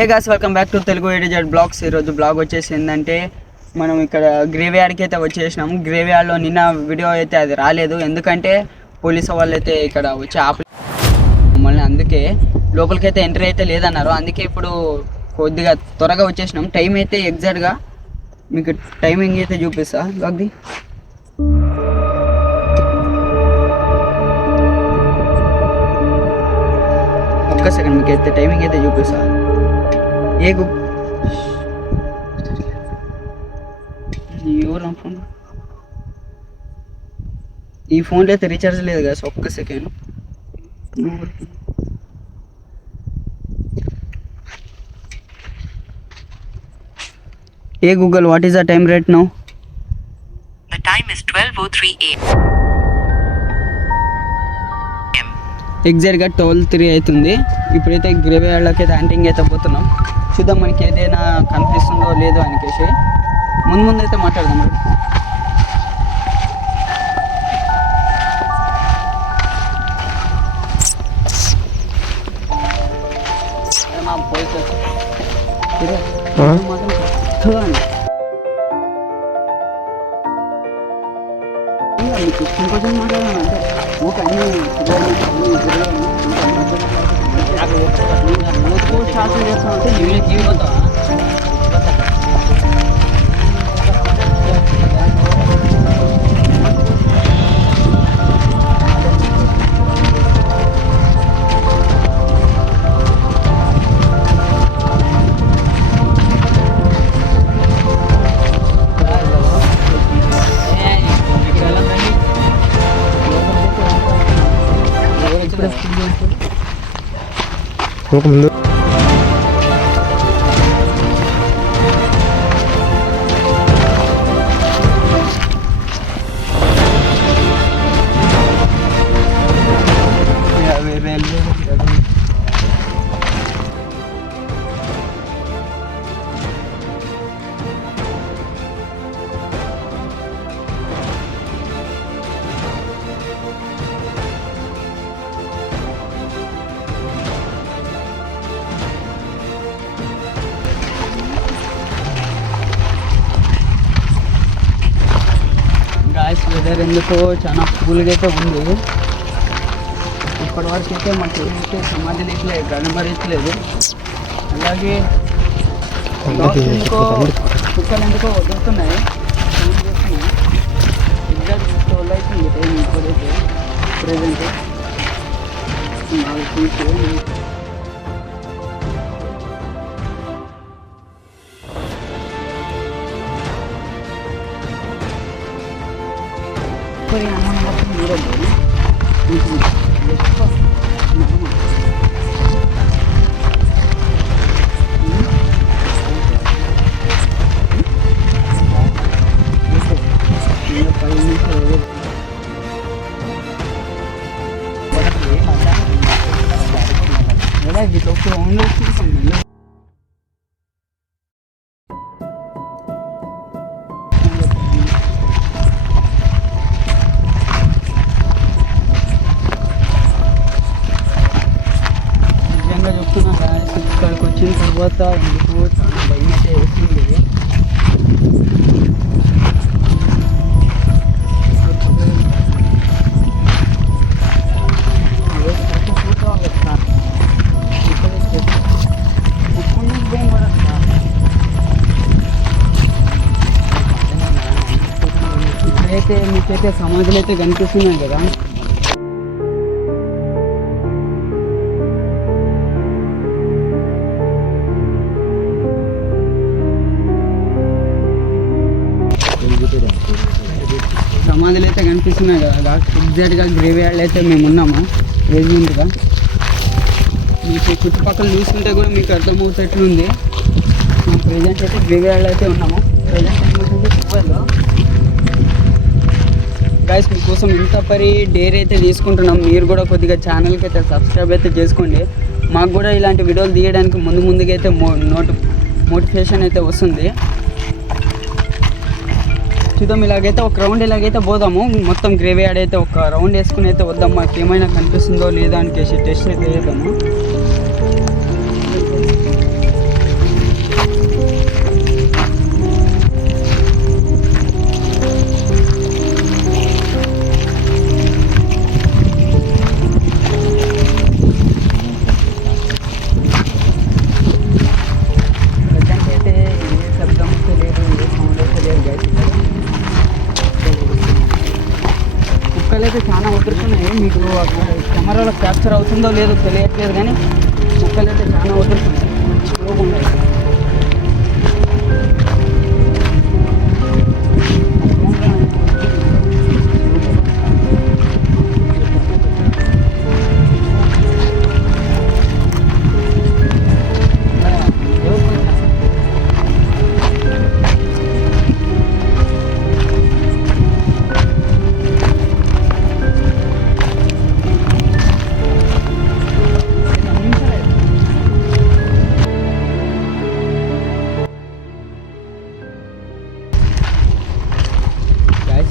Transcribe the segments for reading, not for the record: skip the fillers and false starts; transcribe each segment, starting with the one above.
A guys welcome back to Telugu ఎడిజెడ్ vlogs. ఈరోజు vlog వచ్చేసి ఏంటంటే మనం ఇక్కడ గ్రేవ్ యార్డ్కి అయితే వచ్చేసినాము. గ్రేవ్ యార్డ్లో నిన్న వీడియో అయితే అది రాలేదు, ఎందుకంటే పోలీసు వాళ్ళు అయితే ఇక్కడ వచ్చి ఆపి మమ్మల్ని, అందుకే లోపలికి అయితే ఎంట్రీ అయితే లేదన్నారు. అందుకే ఇప్పుడు కొద్దిగా త్వరగా వచ్చేసినాం. టైం అయితే ఎగ్జాక్ట్గా మీకు టైమింగ్ అయితే చూపిస్తా. బ్లాగ్ది ఒక్క సెకండ్ మీకు అయితే టైమింగ్ అయితే చూపిస్తా. ఈ ఫోన్లో అయితే రీఛార్జ్ లేదు కదా, ఒక్క second. A Google, what is the time right now? The time is 12:03 AM. ఎగ్జాక్ట్గా 12:03 అవుతుంది. ఇప్పుడైతే గ్రేవ్ యార్డ్లోకి అయితే హంటింగ్ అయితే పోతున్నాం. చూద్దాం మనకి ఏదైనా కనిపిస్తుందో లేదో అనికేసి. ముందు అయితే మాట్లాడదాం. ఇంకొంచెం మాట్లాడాలంటే ఓకే స్టార్ట్ చేస్తామంటే జీవితం ముందు వెదర్ ఎందుకో చాలా కూల్గా అయితే ఉంది. ఇప్పటివరకు అయితే మాకు ఏమైతే సమాధి లేకలేదు, కనబడట్లేదు. అలాగే ఎందుకో కుక్కలు ఎందుకో వదులుతున్నాయి. ఎగ్జాక్ట్ 12 అవుతుంది టైం ఇప్పుడైతే ప్రెజెంట్. నాకు చూసి ఇక్కడికి వచ్చిన తర్వాత ఎందుకు చాలా భయం అయితే వేస్తుంది. ఇక్కడైతే మీకైతే సమాధులు అయితే కనిపిస్తున్నాయి కదా. సమాధులు అయితే కనిపిస్తున్నాయి కదా. ఎగ్జాక్ట్గా గ్రేవ్ యార్డ్లో అయితే మేము ఉన్నాము ప్రెజెంట్గా. మీకు చుట్టుపక్కల చూసుకుంటే కూడా మీకు అర్థమవుతట్లుంది. మేము ప్రెజెంట్ అయితే గ్రేవ్ యార్డ్లో అయితే ఉన్నాము. ప్రెజెంట్ ఏమవుతుంది చెప్పాలో గైస్, మీకోసం ఇంత డేర్ అయితే తీసుకుంటున్నాం. మీరు కూడా కొద్దిగా ఛానల్కి అయితే సబ్స్క్రైబ్ అయితే చేసుకోండి. మాకు కూడా ఇలాంటి వీడియోలు తీయడానికి ముందుగా అయితే మోటివేషన్ అయితే వస్తుంది. చూద్దాం, ఇలాగైతే ఒక రౌండ్ ఇలాగైతే పోదాము. మొత్తం గ్రేవ్ యార్డ్ అయితే ఒక రౌండ్ వేసుకుని అయితే వద్దాం. మాకు ఏమైనా కనిపిస్తుందో లేదా అని టెస్ట్ అయితే చేద్దాము. వస్తుందో లేదో తెలియట్లేదు, కానీ కుక్కలు అయితే చాలా వదులుతున్నాయి. స్లోగా ఉన్నాయి.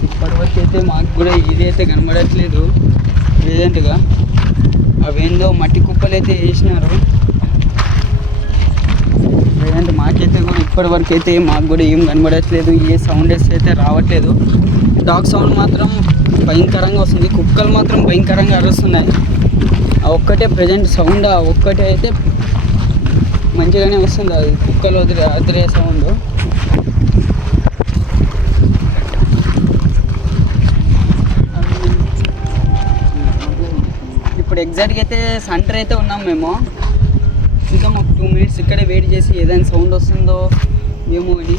ఇప్పటివరకు అయితే మాకు కూడా ఇదైతే కనబడట్లేదు ప్రెజెంట్గా. అవేందో మట్టి కుప్పలు అయితే వేసినారు. ప్రెజెంట్ మాకైతే కూడా ఇప్పటివరకు అయితే మాకు కూడా ఏం కనబడట్లేదు. ఏ సౌండెస్ అయితే రావట్లేదు. డాగ్ సౌండ్ మాత్రం భయంకరంగా వస్తుంది. కుక్కలు మాత్రం భయంకరంగా అరుస్తున్నాయి. ఆ ఒక్కటే ప్రెజెంట్ సౌండ్, ఆ ఒక్కటే అయితే మంచిగానే వస్తుంది. అది కుక్కలు అదిరే సౌండ్. ఇప్పుడు ఎగ్జాక్ట్గా అయితే సెంటర్ అయితే ఉన్నాం మేము. ఇంకా మాకు 2 minutes ఇక్కడే వెయిట్ చేసి ఏదైనా సౌండ్ వస్తుందో ఏమో అని.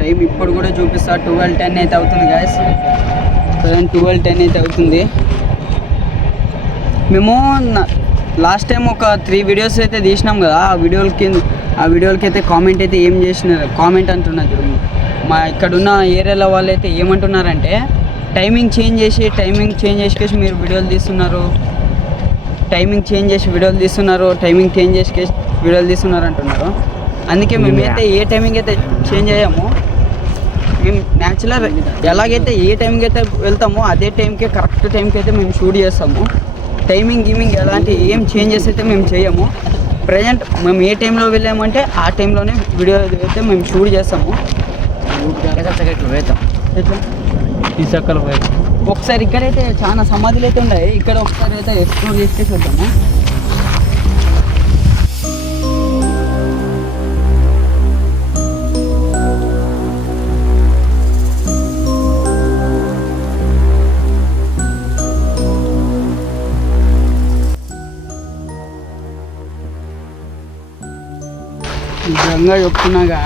టైం ఇప్పుడు కూడా చూపిస్తా 12:10 అయితే అవుతుంది గాయస్. 12:10 అయితే అవుతుంది. మేము లాస్ట్ టైం ఒక 3 వీడియోస్ అయితే తీసినాం కదా. ఆ వీడియోలకి అయితే కామెంట్ అయితే ఏం చేసినారు, కామెంట్ అంటున్నారు మా ఇక్కడున్న ఏరియాలో వాళ్ళు అయితే ఏమంటున్నారంటే టైమింగ్ చేంజ్ చేసి మీరు వీడియోలు తీస్తున్నారు, టైమింగ్ చేంజ్ చేసి వీడియోలు తీస్తున్నారు అంటున్నారు. అందుకే మేమైతే ఏ టైమింగ్ అయితే చేంజ్ అయ్యామో, మేము న్యాచురల్ ఎలాగైతే ఏ టైంకి అయితే వెళ్తామో అదే టైంకి కరెక్ట్ టైంకి అయితే మేము షూట్ చేస్తాము. టైమింగ్ ఎలాంటి ఏం చేంజెస్ అయితే మేము చేయము. ప్రజెంట్ మేము ఏ టైంలో వెళ్ళామంటే ఆ టైంలోనే వీడియో అయితే మేము షూట్ చేస్తాము. ఒకసారి ఇక్కడైతే చాలా సమాధులు అయితే ఉన్నాయి. ఇక్కడ ఒకసారి అయితే ఎక్స్ప్లోర్ చేసేసి వద్దాము. నిజంగా చెప్తున్నాగా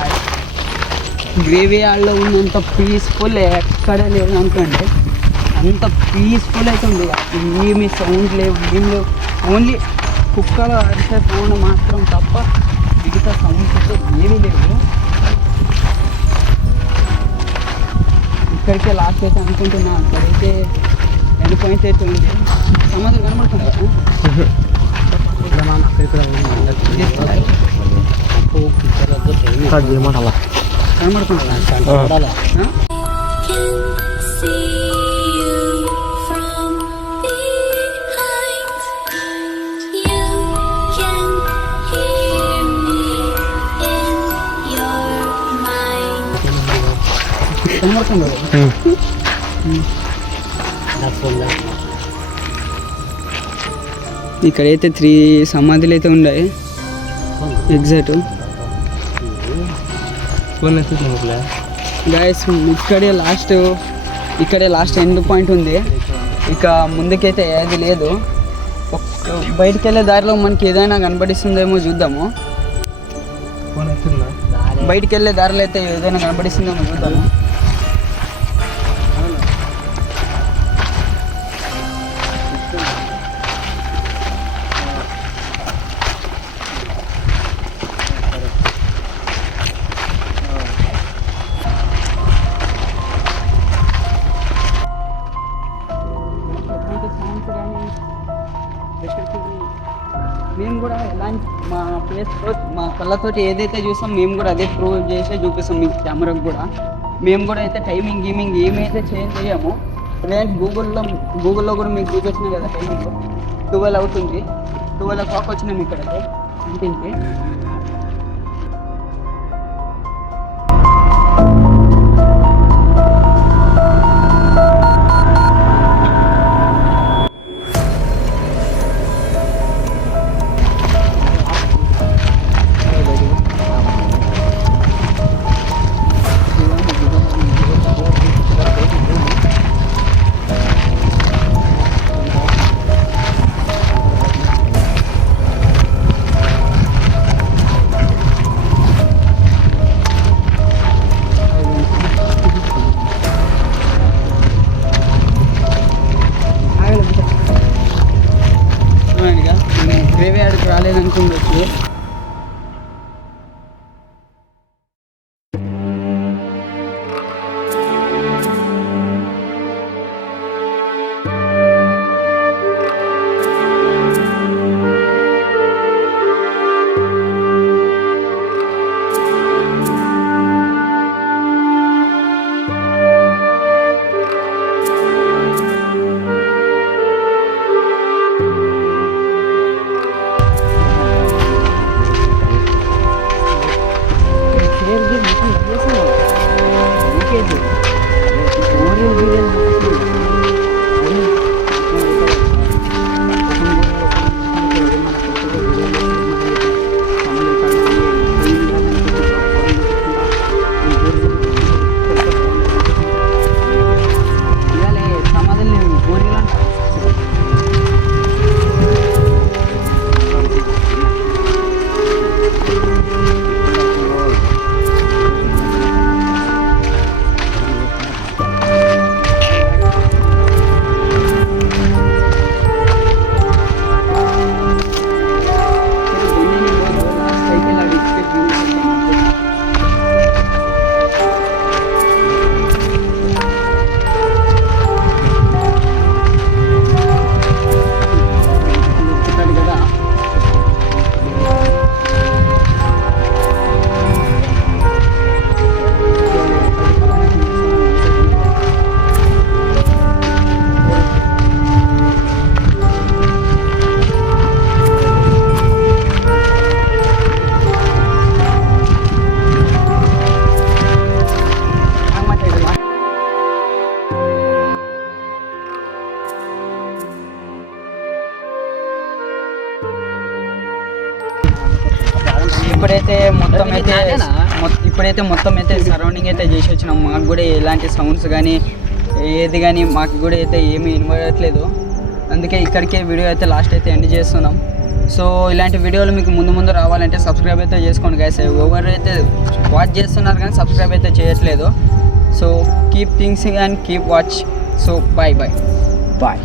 గ్రేవీ యార్డ్లో ఉన్నంత పీస్ఫుల్ ఎక్కడ లేదు అనుకోండి. అంత పీస్ఫుల్ అయితే ఉంది. ఏమి సౌండ్ లేవు, ఏం లేవు. ఓన్లీ కుక్కలు అరిసే సౌండ్ మాత్రం తప్ప మిగతా సౌండ్స్ అయితే ఏమీ లేవు. ఇక్కడికే లాస్ట్ అయితే అనుకుంటున్నా. అక్కడైతే ఎండ్ పాయింట్ అయితే ఉంది. సమాధి కనబడుతుంది కదా. ఇక్కడైతే 3 సమాధులు అయితే ఉన్నాయి ఎగ్జాక్ట్. గైస్ ఇక్కడే లాస్ట్ ఎండ్ పాయింట్ ఉంది. ఇక ముందుకైతే ఏది లేదు. బయటికి వెళ్ళే దారిలో మనకి ఏదైనా కనబడిస్తుందేమో చూద్దాము. బయటికి వెళ్ళే దారిలో అయితే ఏదైనా కనబడిస్తుందేమో చూద్దాము. మేము కూడా ఎలాంటి మా ఫేస్తో మా కళ్ళతోటి ఏదైతే చూస్తాం మేము కూడా అదే ప్రూవ్ చేసే చూపిస్తాం మీకు కెమెరాకి కూడా. మేము కూడా అయితే టైమింగ్ గేమింగ్ ఏమైతే చేంజ్ చేయము. ప్రజెంట్ గూగుల్లో కూడా మీకు చూపించినాయి కదా టైమింగ్ 12 అవుతుంది. 12 o'clock వచ్చినాం ఇక్కడైతే ఇంటికి. గ్రేవీ యార్డ్కి రాలేదనుకుండొచ్చు. ఇప్పుడైతే మొత్తం అయితే సరౌండింగ్ అయితే చేసి వచ్చినాం. మాకు కూడా ఎలాంటి సౌండ్స్ కానీ ఏది కానీ మాకు కూడా అయితే ఏమీ వినబడట్లేదు. అందుకే ఇక్కడికే వీడియో అయితే లాస్ట్ అయితే ఎండ్ చేస్తున్నాం. సో ఇలాంటి వీడియోలు మీకు ముందు రావాలంటే సబ్స్క్రైబ్ అయితే చేసుకోండి గైస్. ఎవరైతే వాచ్ చేస్తున్నారు కానీ సబ్స్క్రైబ్ అయితే చేయట్లేదు. So keep thinking and keep watch. So bye.